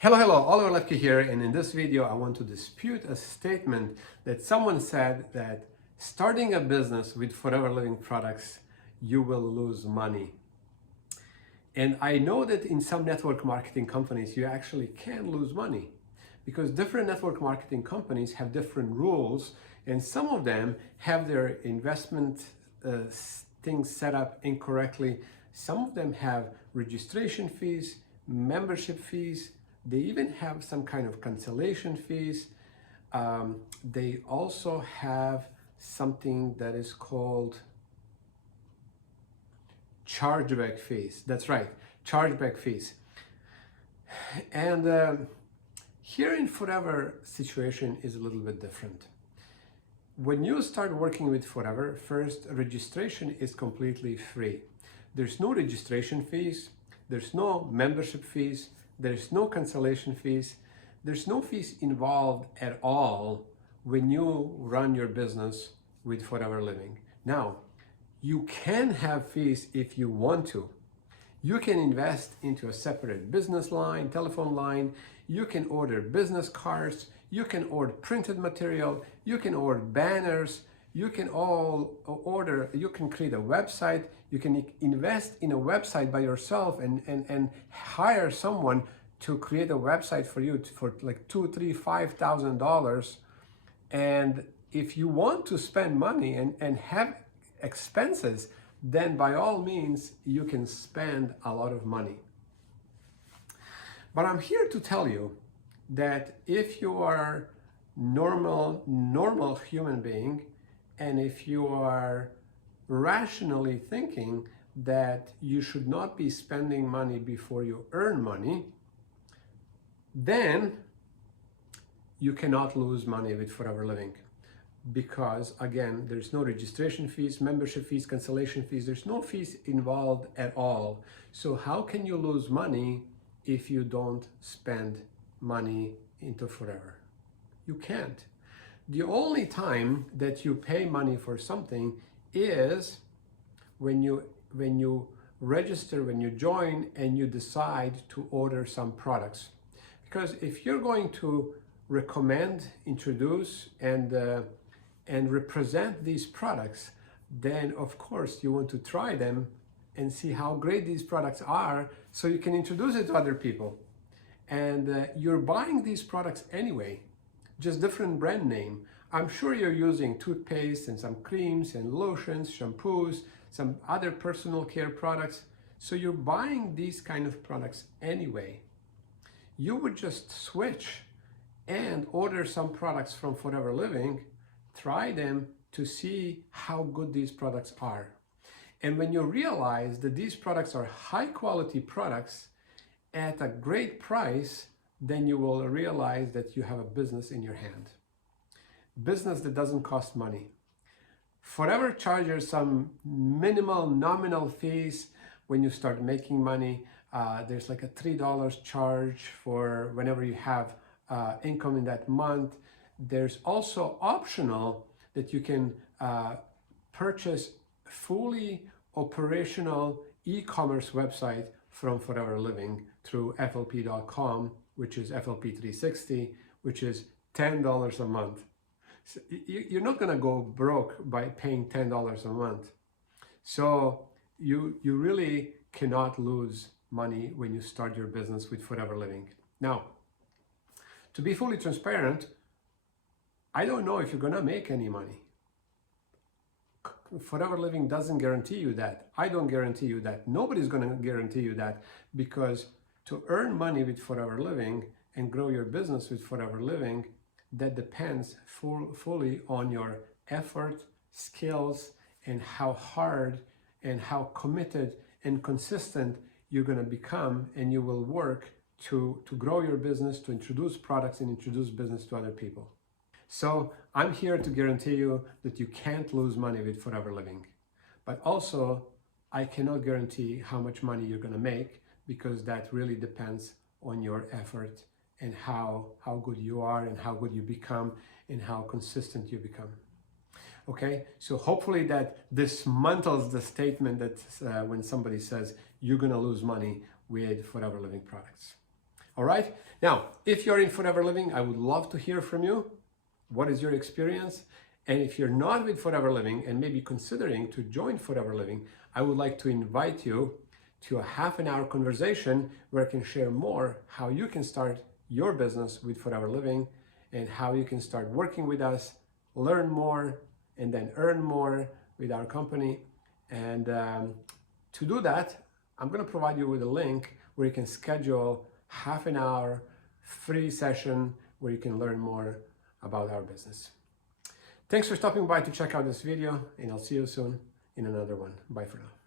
Hello, Oliver Lefke here, and in this video I want to dispute a statement that someone said that starting a business with Forever Living products, you will lose money. And I know that in some network marketing companies, you actually can lose money because different network marketing companies have different rules, and some of them have their investment things set up incorrectly. Some of them have registration fees, membership fees. They even have some kind of cancellation fees. They also have something that is called chargeback fees. That's right, chargeback fees. And here in Forever, situation is a little bit different. When you start working with Forever, first, registration is completely free. There's no registration fees, there's no membership fees, there's no cancellation fees, there's no fees involved at all when you run your business with Forever Living. Now, you can have fees if you want to. You can invest into a separate business line, telephone line, you can order business cards, you can order printed material, you can order banners, you can you can create a website, you can invest in a website by yourself and hire someone to create a website for you for like $2,000, $3,000, $5,000. And if you want to spend money and have expenses, then by all means, you can spend a lot of money. But I'm here to tell you that if you are normal human being, and if you are rationally thinking that you should not be spending money before you earn money, then you cannot lose money with Forever Living. Because again, there's no registration fees, membership fees, cancellation fees, there's no fees involved at all. So how can you lose money if you don't spend money into Forever? You can't. The only time that you pay money for something is when you register, when you join and you decide to order some products. Because if you're going to recommend, introduce, and represent these products, then of course you want to try them and see how great these products are so you can introduce it to other people. And you're buying these products anyway, just different brand name. I'm sure you're using toothpaste and some creams and lotions, shampoos, some other personal care products. So you're buying these kind of products anyway. You would just switch and order some products from Forever Living, try them to see how good these products are. And when you realize that these products are high quality products at a great price, then you will realize that you have a business in your hand. Business that doesn't cost money. Forever charges some minimal nominal fees when you start making money. There's like a $3 charge for whenever you have income in that month. There's also optional that you can purchase fully operational e-commerce website from Forever Living through flp.com, which is FLP360, which is $10 a month. So you're not gonna go broke by paying $10 a month. So you really cannot lose money when you start your business with Forever Living. Now, to be fully transparent, I don't know if you're gonna make any money. Forever Living doesn't guarantee you that. I don't guarantee you that. Nobody's gonna guarantee you that, because to earn money with Forever Living and grow your business with Forever Living, that depends fully on your effort, skills, and how hard and how committed and consistent you're gonna become, and you will work to grow your business, to introduce products and introduce business to other people. So I'm here to guarantee you that you can't lose money with Forever Living. But also, I cannot guarantee how much money you're gonna make, because that really depends on your effort and how good you are and how good you become and how consistent you become. Okay, so hopefully that dismantles the statement that when somebody says you're gonna lose money with Forever Living products. All right. Now, if you're in Forever Living, I would love to hear from you. What is your experience? And if you're not with Forever Living and maybe considering to join Forever Living, I would like to invite you to a half-an-hour conversation where I can share more how you can start your business with Forever Living and how you can start working with us, learn more, and then earn more with our company. And to do that, I'm going to provide you with a link where you can schedule half an hour free session where you can learn more about our business. Thanks for stopping by to check out this video, and I'll see you soon in another one. Bye for now.